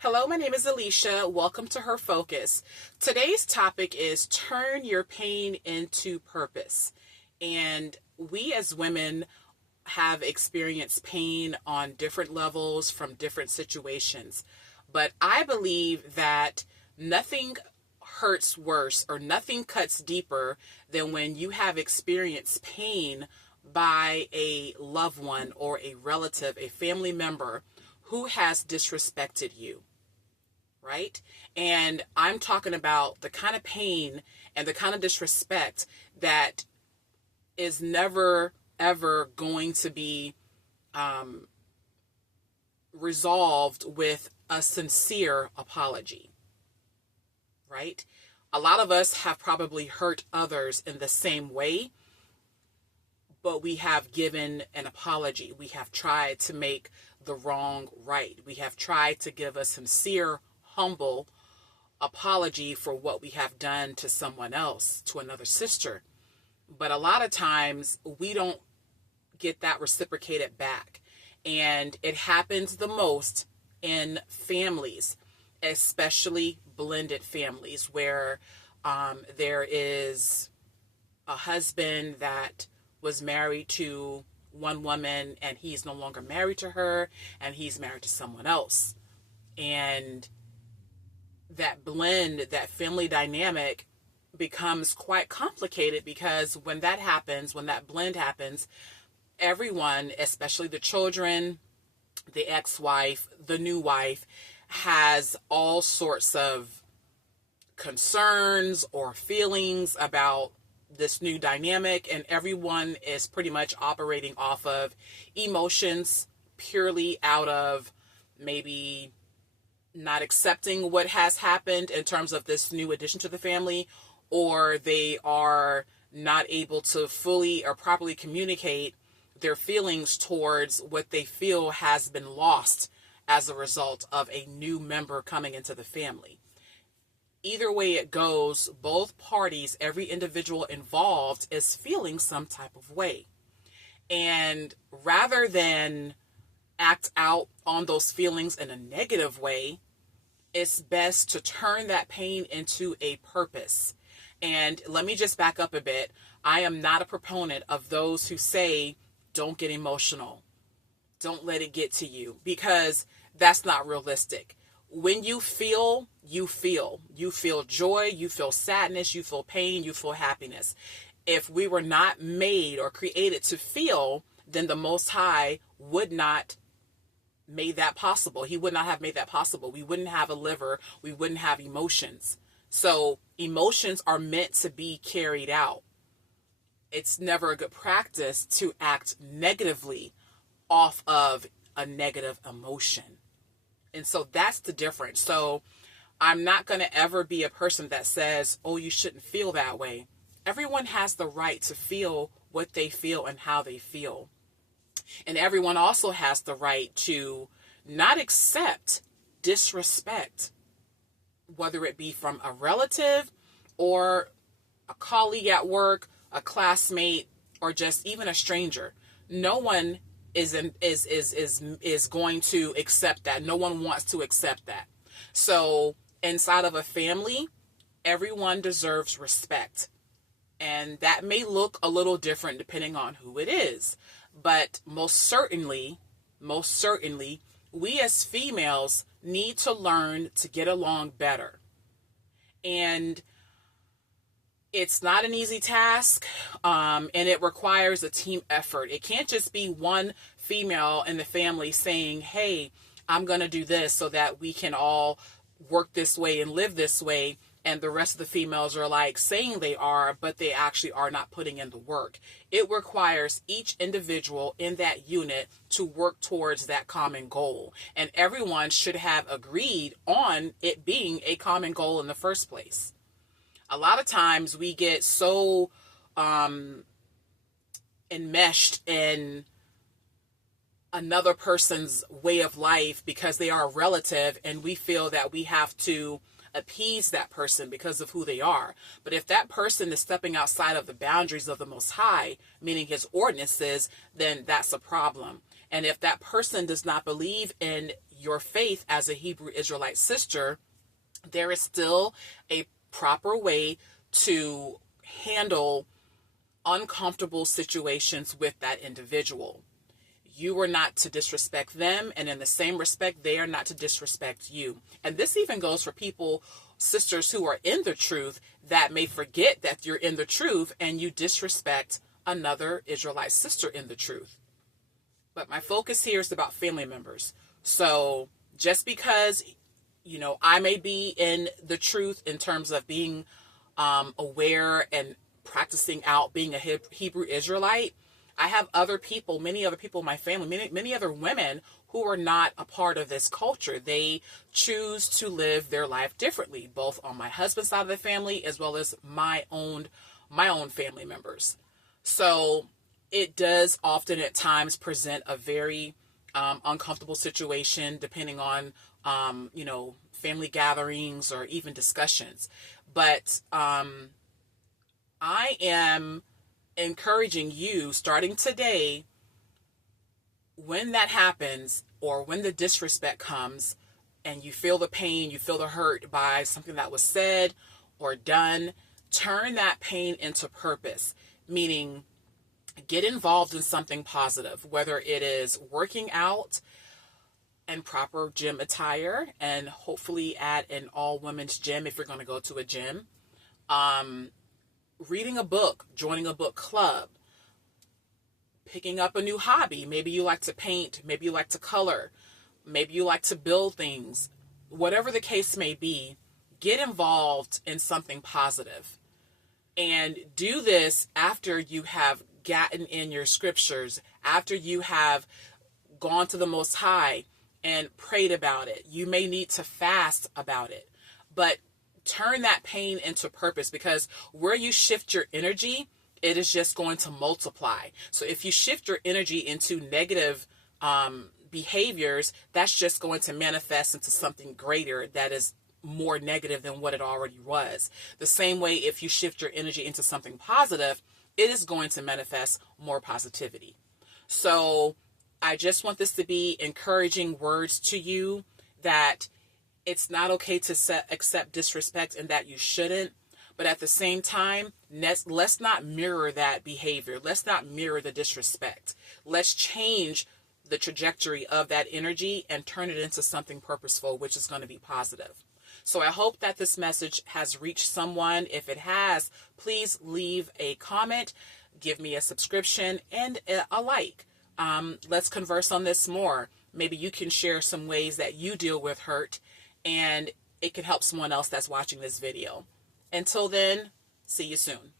Hello, my name is Alicia. Welcome to Her Focus. Today's topic is turn your pain into purpose. And we as women have experienced pain on different levels from different situations. But I believe that nothing hurts worse or nothing cuts deeper than when you have experienced pain by a loved one or a relative, a family member who has disrespected you. Right? And I'm talking about the kind of pain and the kind of disrespect that is never, ever going to be resolved with a sincere apology. Right? A lot of us have probably hurt others in the same way, but we have given an apology. We have tried to make the wrong right. We have tried to give a sincere, humble apology for what we have done to someone else, to another sister. But a lot of times we don't get that reciprocated back. And it happens the most in families, especially blended families, where there is a husband that was married to one woman and he's no longer married to her and he's married to someone else. And that blend, that family dynamic becomes quite complicated because when that happens, when that blend happens, everyone, especially the children, the ex-wife, the new wife, has all sorts of concerns or feelings about this new dynamic, and everyone is pretty much operating off of emotions purely out of maybe not accepting what has happened in terms of this new addition to the family, or they are not able to fully or properly communicate their feelings towards what they feel has been lost as a result of a new member coming into the family. Either way it goes, both parties, every individual involved is feeling some type of way. And rather than act out on those feelings in a negative way, it's best to turn that pain into a purpose. And let me just back up a bit. I am not a proponent of those who say, don't get emotional. Don't let it get to you, because that's not realistic. When you feel, you feel. You feel joy, you feel sadness, you feel pain, you feel happiness. If we were not made or created to feel, then the Most High would not made that possible. He would not have made that possible. We wouldn't have a liver. We wouldn't have emotions. So emotions are meant to be carried out. It's never a good practice to act negatively off of a negative emotion. And so that's the difference. So I'm not going to ever be a person that says, oh, you shouldn't feel that way. Everyone has the right to feel what they feel and how they feel. And everyone also has the right to not accept disrespect, whether it be from a relative or a colleague at work, a classmate, or just even a stranger. No one is going to accept that. No one wants to accept that. So inside of a family, everyone deserves respect. And that may look a little different depending on who it is. But most certainly, we as females need to learn to get along better. And it's not an easy task, and it requires a team effort. It can't just be one female in the family saying, hey, I'm going to do this so that we can all work this way and live this way. And the rest of the females are like saying they are, but they actually are not putting in the work. It requires each individual in that unit to work towards that common goal. And everyone should have agreed on it being a common goal in the first place. A lot of times we get so enmeshed in another person's way of life because they are a relative, and we feel that we have to appease that person because of who they are. But if that person is stepping outside of the boundaries of the Most High, meaning his ordinances, then that's a problem. And if that person does not believe in your faith as a Hebrew Israelite sister, there is still a proper way to handle uncomfortable situations with that individual. You are not to disrespect them, and in the same respect, they are not to disrespect you. And this even goes for people, sisters who are in the truth, that may forget that you're in the truth and you disrespect another Israelite sister in the truth. But my focus here is about family members. So just because, I may be in the truth in terms of being aware and practicing out being a Hebrew Israelite, I have many other people in my family, many other women who are not a part of this culture. They choose to live their life differently, both on my husband's side of the family as well as my own family members. So it does often at times present a very uncomfortable situation, depending on family gatherings or even discussions. But I am encouraging you, starting today, when that happens or when the disrespect comes and you feel the pain, you feel the hurt by something that was said or done, turn that pain into purpose, meaning get involved in something positive, whether it is working out and proper gym attire, and hopefully at an all-women's gym if you're going to go to a gym, reading a book, joining a book club, picking up a new hobby. Maybe you like to paint, maybe you like to color, maybe you like to build things. Whatever the case may be, get involved in something positive. And do this after you have gotten in your scriptures, after you have gone to the Most High and prayed about it. You may need to fast about it, but turn that pain into purpose, because where you shift your energy, it is just going to multiply. So if you shift your energy into negative behaviors, that's just going to manifest into something greater that is more negative than what it already was. The same way, if you shift your energy into something positive, it is going to manifest more positivity. So I just want this to be encouraging words to you, that it's not okay to accept disrespect and that you shouldn't. But at the same time, let's not mirror that behavior. Let's not mirror the disrespect. Let's change the trajectory of that energy and turn it into something purposeful, which is going to be positive. So I hope that this message has reached someone. If it has, please leave a comment, give me a subscription, and a like. Let's converse on this more. Maybe you can share some ways that you deal with hurt, and it can help someone else that's watching this video. Until then, see you soon.